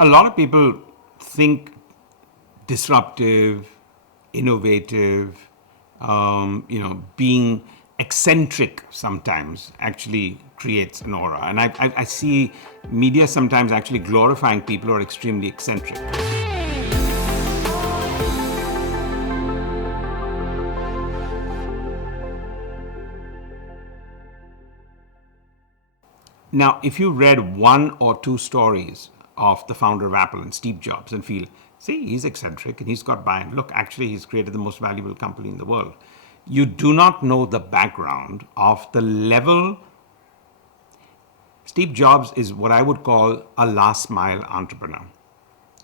A lot of people think disruptive, innovative, being eccentric sometimes actually creates an aura. And I see media sometimes actually glorifying people who are extremely eccentric. Now, if you read one or two stories of the founder of Apple and Steve Jobs and feel, see, he's eccentric and he's got buy-in. Look, actually, he's created the most valuable company in the world. You do not know the background of the level. Steve Jobs is what I would call a last mile entrepreneur.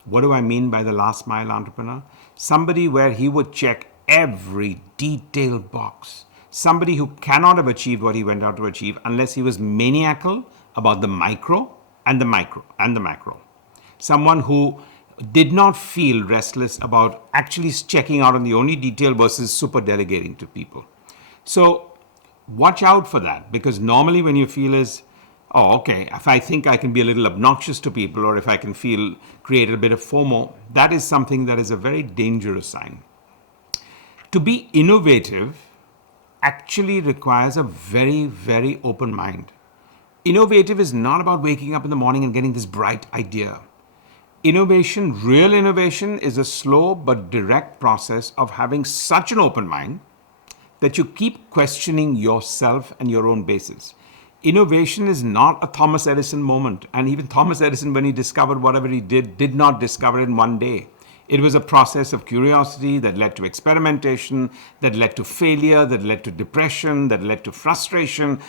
What do I mean by the last mile entrepreneur? Somebody where he would check every detailed box. Somebody who cannot have achieved what he went out to achieve unless he was maniacal about the micro and the micro and the macro. Someone who did not feel restless about actually checking out on the only detail versus super delegating to people. So watch out for that, because normally when you feel is, oh, okay, if I think I can be a little obnoxious to people, or if I can create a bit of FOMO, that is something that is a very dangerous sign. To be innovative actually requires a very, very open mind. Innovative is not about waking up in the morning and getting this bright idea. Innovation, real innovation, is a slow but direct process of having such an open mind that you keep questioning yourself and your own basis. Innovation is not a Thomas Edison moment. And even Thomas Edison, when he discovered whatever he did not discover it in one day. It was a process of curiosity that led to experimentation, that led to failure, that led to depression, that led to frustration,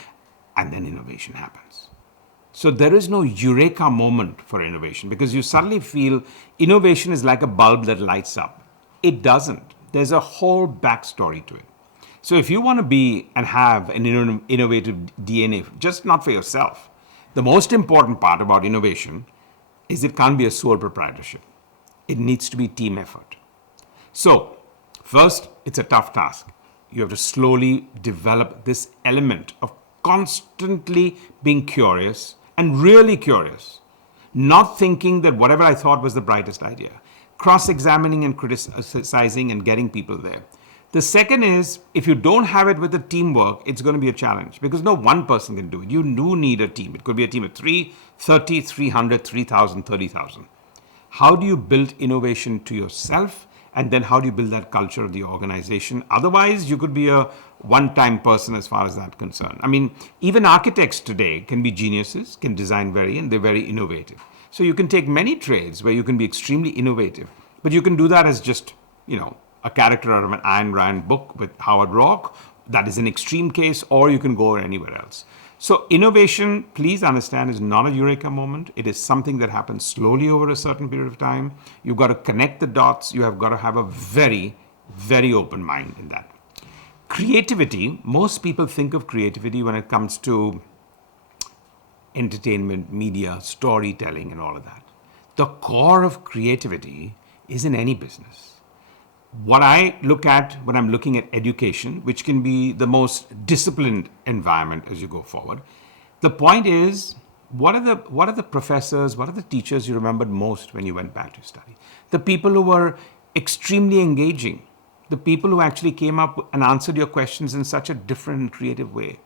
and then innovation happens. So there is no eureka moment for innovation, because you suddenly feel innovation is like a bulb that lights up. It doesn't. There's a whole backstory to it. So if you want to be and have an innovative DNA, just not for yourself, the most important part about innovation is it can't be a sole proprietorship. It needs to be team effort. So first, it's a tough task. You have to slowly develop this element of constantly being curious and really curious, not thinking that whatever I thought was the brightest idea, cross-examining and criticizing and getting people there. The second is, if you don't have it with the teamwork, it's going to be a challenge, because no one person can do it. You do need a team. It could be a team of 3, 30, 300, 3,000, 30,000. How do you build innovation to yourself? And then how do you build that culture of the organization? Otherwise, you could be a one-time person as far as that's concerned. I mean, even architects today can be geniuses, can design and they're very innovative. So you can take many trades where you can be extremely innovative, but you can do that as just, a character out of an Ayn Rand book with Howard Roark. That is an extreme case, or you can go anywhere else. So innovation, please understand, is not a eureka moment. It is something that happens slowly over a certain period of time. You've got to connect the dots. You have got to have a very, very open mind in that. Creativity, most people think of creativity when it comes to entertainment, media, storytelling, and all of that. The core of creativity is in any business. What I look at when I'm looking at education, which can be the most disciplined environment as you go forward, the point is, what are the professors, what are the teachers you remembered most when you went back to study? The people who were extremely engaging, the people who actually came up and answered your questions in such a different and creative way.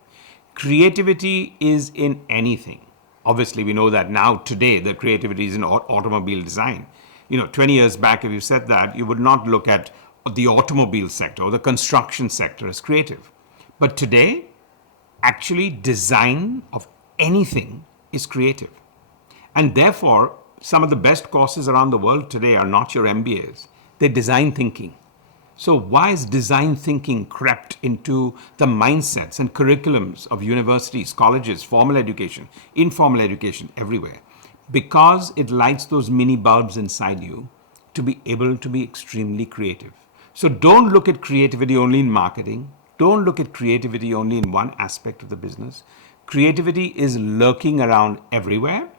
Creativity is in anything. Obviously, we know that now today, the creativity is in automobile design. 20 years back, if you said that, you would not look at the automobile sector or the construction sector as creative. But today, actually, design of anything is creative. And therefore, some of the best courses around the world today are not your MBAs. They're design thinking. So why is design thinking crept into the mindsets and curriculums of universities, colleges, formal education, informal education, everywhere? Because it lights those mini bulbs inside you to be able to be extremely creative. So don't look at creativity only in marketing. Don't look at creativity only in one aspect of the business. Creativity is lurking around everywhere.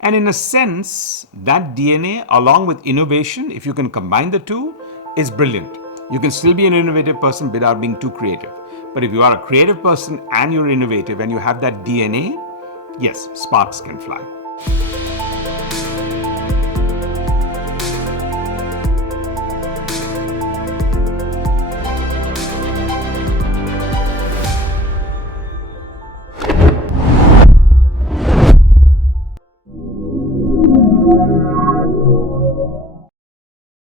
And in a sense, that DNA, along with innovation, if you can combine the two, is brilliant. You can still be an innovative person without being too creative. But if you are a creative person and you're innovative and you have that DNA, yes, sparks can fly.